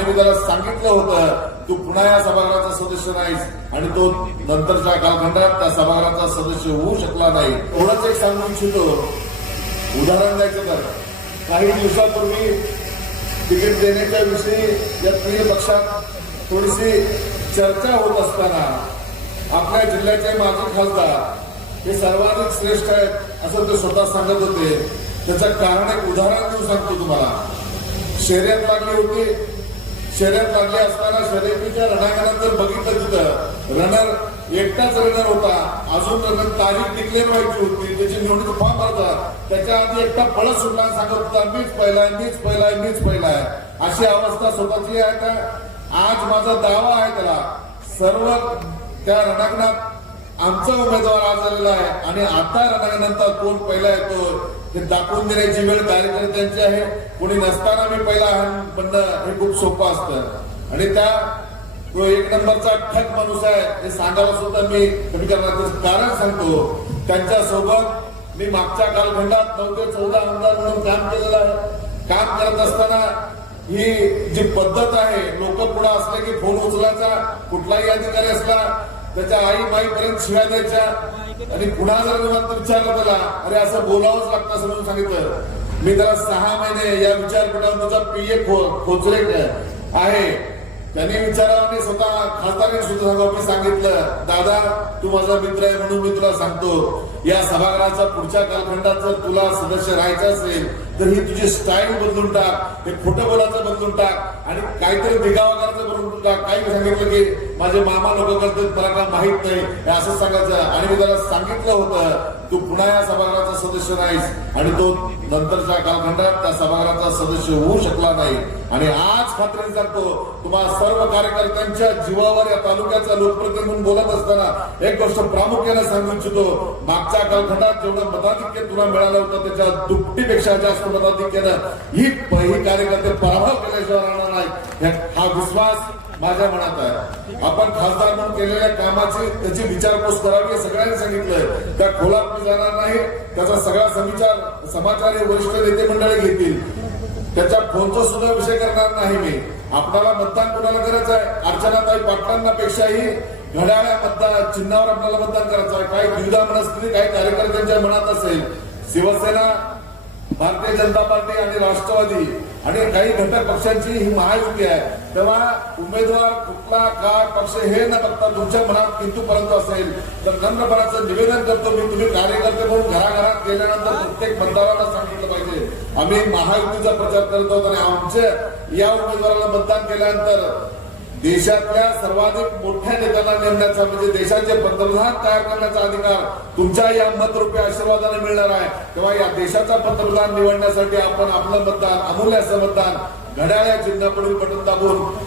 आणि मी त्याला सांगितलं होतं तू पुन्हा या सभागृहाचा सदस्य नाहीस आणि तो नंतरच्या कालखंडात त्या सभागृहाचा सदस्य होऊ शकला नाही. एवढंच एक सांगू इच्छितो उदाहरण द्यायचं तर काही दिवसापूर्वी तिकीट देण्याच्या विषयी या तीन पक्षात थोडीशी चर्चा होत असताना आपल्या जिल्ह्याचे माजी खासदार हे सर्वाधिक श्रेष्ठ आहेत असं ते स्वतः सांगत होते. त्याचं कारण एक उदाहरण देऊन सांगतो तुम्हाला. शर्यत लागली होती. शर्यत लागली असताना शर्यतीच्या रणांगणात जर बघितलं तिथं रनर एकटाच रनर होता. अजून रनर तारीख डिक्लेअर व्हायची होती. त्याची निवडणूक फॉर्म भरता त्याच्या आधी एकटा पळत सुटला सांगत होता मीच पहिलाय मीच पहिलाय मीच पहिलाय अशी अवस्था स्वतःची आहे का? आज माझा दावा आहे त्याला. सर्व त्या रणांगणात आमचा उमेदवार आज आलेला आहे. आणि आता रणांगणांचा कोण पहिला येतो हे दाखवून देण्याची वेळ कार्यकर्त्यांची आहे. कोणी नसताना मी पहिला बंद म्हणणं हे खूप सोपं असतं. आणि त्या तो एक नंबरचा ठक माणूस आहे हे सांगायला सुद्धा मी कमी करण्याचं कारण सांगतो त्यांच्यासोबत मी मागच्या कालखंडात नऊ ते चौदा आमदार म्हणून काम केलेलं आहे. काम करत असताना ही जी पद्धत आहे लोक पुढे असले की फोन उचलायचा कुठलाही अधिकारी असला त्याच्या आई माईपर्यंत शिव्या द्यायच्या आणि पुन्हा जर विचारलं त्याला अरे असं बोलावंच लागतं असं म्हणून सांगितलं. मी त्याला सहा महिने या विचारपीठावर तुझा पीए खोचरे आहे. त्यांनी विचारा आणि स्वतः खासदारांनी सुद्धा मी सांगितलं दादा तू माझा मित्र आहे म्हणून मी तुला सांगतो. या सभागृहाचा पुढच्या कालखंडात जर तुला सदस्य राहायचं असेल तर ही तुझी स्टाईल बदलून टाक. हे खोटं बोलायचं बदलून टाक. आणि काहीतरी दिगावा करायचं बदलून टाक. काही सांगितलं की माझे मामा लोक करतात मला काय माहीत नाही. हे असं सांगायचं. आणि मी त्याला सांगितलं होतं तू पुन्हा या सभागृहाचा सदस्य नाहीस. आणि तो नंतरच्या कालखंडात त्या सभागृहाचा सदस्य होऊ शकला नाही. आणि आज खात्रीने सांगतो तुम्हाला सर्व कार्यकर्त्यांच्या जीवावर या तालुक्याचा लोकप्रतिनिधी म्हणून बोलत असताना एक गोष्ट प्रामुख्याने सांगू इच्छितो. मागच्या कालखंडात जेवढं मताधिक्य तुला मिळालं होतं त्याच्या दुपटीपेक्षा जास्त मताधिक्यानं ही ही कार्यकर्ते पराभव केल्याशिवाय राहणार नाही हा विश्वास माझ्या मनात आहे. आपण खासदार म्हणून केलेल्या कामाची त्याची विचारपूस करावी हे सगळ्यांनी सांगितलंय. त्या खोलात मी जाणार नाही त्याचा सगळा समिचार समाचार हे वरिष्ठ नेते मंडळी घेतील. त्याच्या फोनचा सुद्धा विषय करणार नाही मी. आपल्याला मतदान कुणाला करायचं आहे? अर्चनाताई पाटलांना पेक्षाही घड्याळ्या मतदान चिन्हावर आपल्याला मतदान करायचं आहे. काही दुविधा मनस्थिती काही कार्यकर्त्यांच्या मनात असेल. शिवसेना भारतीय जनता पार्टी आणि राष्ट्रवादी आणि काही घटक पक्षांची ही महायुती आहे. तेव्हा उमेदवार कुठला काय पक्ष हे न बघता तुमच्या मनात किंतु असेल. तर नम्रपणाचं निवेदन करतो मी. तुम्ही कार्यकर्ते म्हणून घराघरात गेल्यानंतर प्रत्येक मतदाराला सांगितलं पाहिजे. आम्ही महायुतीचा प्रचार करत आहोत आणि आमच्या या उमेदवाराला मतदान केल्यानंतर देशातल्या सर्वाधिक मोठ्या नेत्याला नेमण्याचा म्हणजे देशाचे पंतप्रधान तयार करण्याचा अधिकार तुमच्या या मतरूपी आशीर्वादाने मिळणार आहे. तेव्हा या देशाचा पंतप्रधान निवडण्यासाठी आपण आपलं मतदान अमूल्याचं मतदान घड्याळ्या चिन्हापुढील बटन दाबून